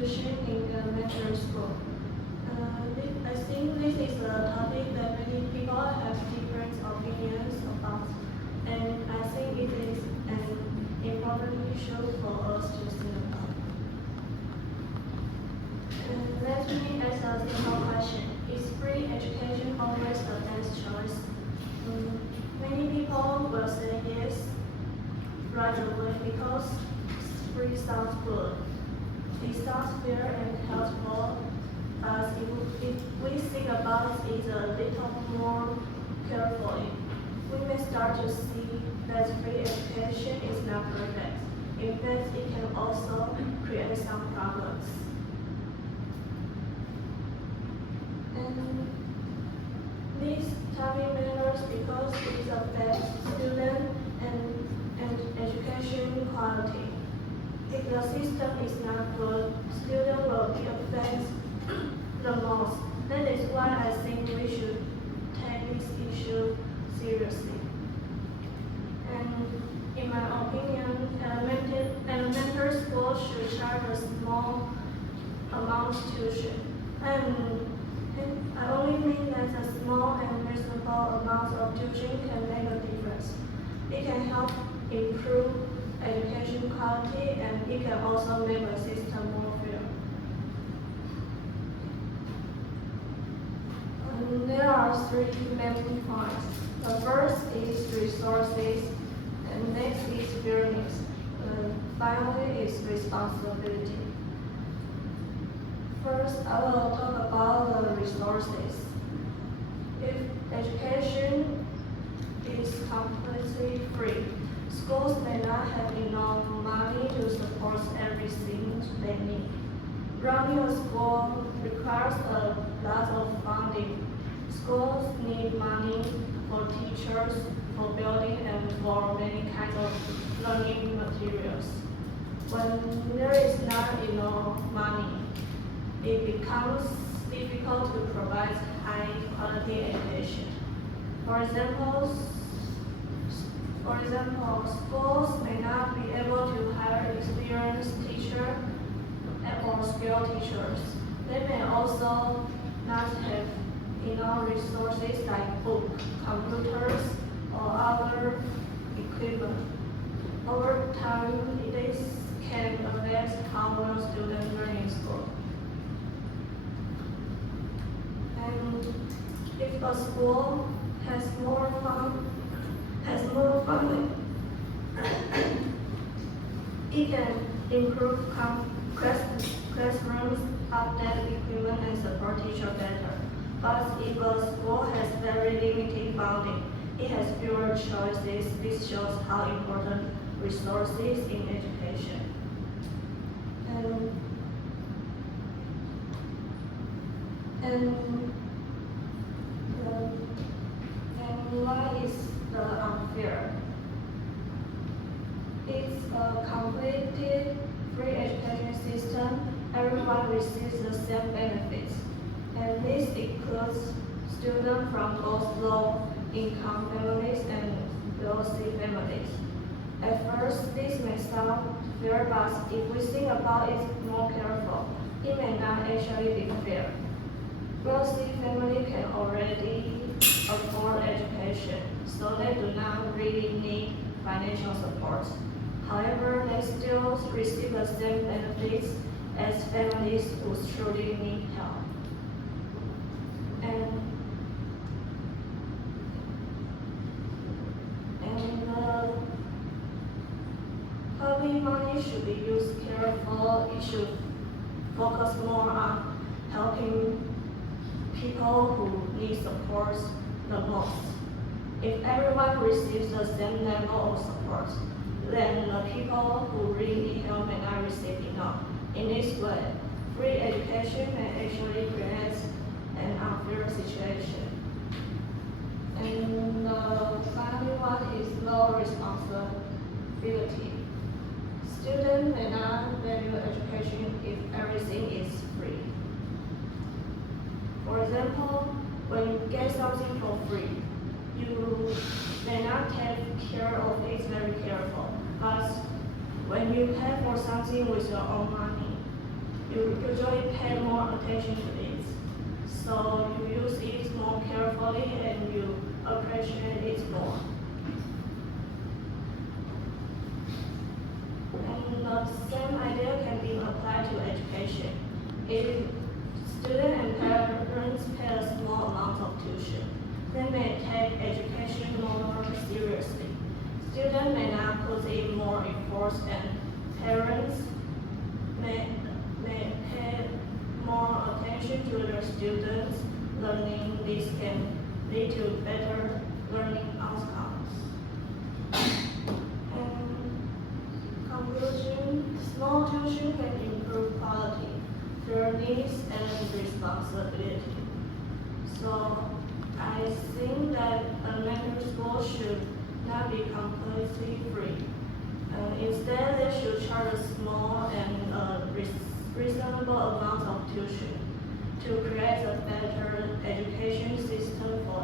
tuition in elementary school. I think this is a topic that many people have different opinions about, and I think it is an important issue for us to think about. Let me ask a simple question. Is free education always the best choice? Many people will say yes right away because free sounds good. It sounds fair and helpful, but if we think about it a little more carefully, we may start to see that free education is not perfect. In fact, it can also create some problems. And this topic matters because it affects student and education quality. If the system is not good, students will be affected the most. That is why I think we should take this issue seriously. And in my opinion, elementary school should charge a small amount of tuition. And I only mean that a small and reasonable amount of tuition can make a difference. It can help improve education quality, and it can also make the system more fair. There are three main points. The first is resources, and next is fairness. Finally is responsibility. First, I will talk about the resources. If education is completely free, schools may not have enough money to support everything they need. Running a school requires a lot of funding. Schools need money for teachers, for building, and for many kinds of learning materials. When there is not enough money, it becomes difficult to provide high-quality education. For example, schools may not be able to hire experienced teachers or skilled teachers. They may also not have enough resources like books, computers, or other equipment. Over time, this can affect how well students learn in school. And if a school has more funding, it can improve classrooms, update equipment, and support teachers better. But if a school has very limited funding, it has fewer choices. This shows how important resources in education. And why is the unfair? It's a completed free education system. Everyone receives the same benefits, and this includes students from both low-income families and wealthy families. At first, this may sound fair, but if we think about it more carefully, it may not actually be fair. Wealthy families can already afford education, so they do not really need financial support. However, they still receive the same benefits as families who truly need help. And public money should be used carefully. It should focus more on helping people who need support the most. If everyone receives the same level of support, then the people who really need help may not receive enough. In this way, free education may actually create an unfair situation. And the final one is low responsibility. Students may not value education if everything is free. For example, when you get something for free, you may not take care of it very careful. But when you pay for something with your own money, you usually pay more attention to it. So you use it more carefully and you appreciate it more. And the same idea can be applied to education. If students and parents pay a small amount of tuition, they may take education more seriously. Students may not put in more effort and parents may pay more attention to their students' learning. This can lead to better learning outcomes. And conclusion, small tuition can improve quality, fairness, and responsibility. So I think that elementary school should not be completely free. Instead, they should charge a small and reasonable amount of tuition to create a better education system for